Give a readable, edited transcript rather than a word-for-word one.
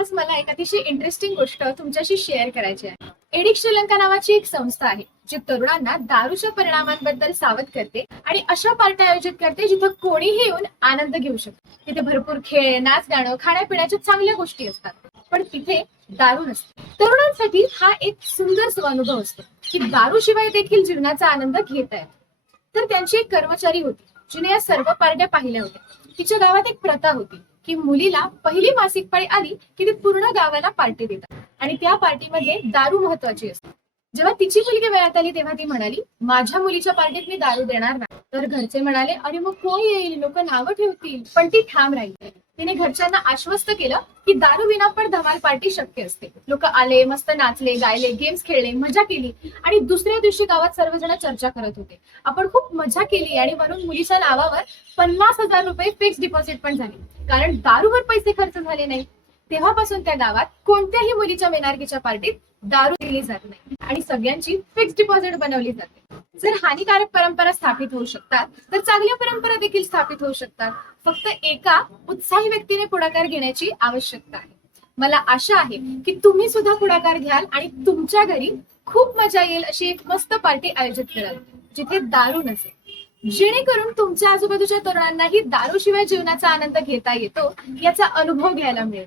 आज मला एक अतिशय इंटरेस्टिंग गोष्ट तुमच्याशी शेअर करायची आहे. एडिक श्रीलंका नावाची एक संस्था आहे जी तरुणांना दारूच्या परिणामांबद्दल सावध करते आणि अशा पार्ट्या आयोजित करते जिथं कोणीही येऊन आनंद घेऊ शकतो. तिथे भरपूर खेळ, नाच, गाणं, खाण्यापिण्याच्या चांगल्या गोष्टी असतात, पण तिथे दारू नसते. तरुणांसाठी हा एक सुंदर अनुभव असतो की दारूशिवाय देखील जीवनाचा आनंद घेता येतो. तर त्यांची एक कर्मचारी होती जिने या सर्व पार्ट्या पाहिल्या होत्या. तिच्या गावात एक प्रथा होती की मुलीला पहिली मासिक पाळी आली की ती पूर्ण गावाला पार्टी देतात आणि त्या पार्टीमध्ये दारू महत्वाची असते. जेव्हा तिची मुलगी वयात आली तेव्हा ती म्हणाली, माझ्या मुलीच्या पार्टीत मी दारू देणार नाही. तर घरचे म्हणाले, अरे मग कोण येईल, लोक नावं ठेवतील. पण ती ठाम राहिली. तिने घरच्यांना आश्वस्त केलं की दारू विना पण धमाल पार्टी शक्य असते. लोक आले, मस्त नाचले, गायले, गेम्स खेळले, मजा केली आणि दुसऱ्या दिवशी गावात सर्वजण चर्चा करत होते, आपण खूप मजा केली आणि वरून मुलीच्या नावावर 50,000 रुपये फिक्स डिपॉझिट पण झाले, कारण दारूवर पैसे खर्च झाले नाही. तेव्हापासून त्या गावात कोणत्याही मुलीच्या मेनारकीच्या पार्टीत दारू दिली जात नाही आणि सगळ्यांची फिक्स डिपॉझिट बनवली जाते. जर हानिकारक परंपरा स्थापित होऊ शकतात तर चांगल्या परंपरा देखील स्थापित होऊ शकतात. फक्त एका उत्साही व्यक्तीने पुढाकार घेण्याची आवश्यकता आहे. मला आशा आहे की तुम्ही सुद्धा पुढाकार घ्याल आणि तुमच्या घरी खूप मजा येईल अशी एक मस्त पार्टी आयोजित कराल जिथे दारू नसेल, जेणेकरून तुमच्या आजूबाजूच्या तरुणांनाही दारूशिवाय जीवनाचा आनंद घेता येतो याचा अनुभव घ्यायला मिळेल.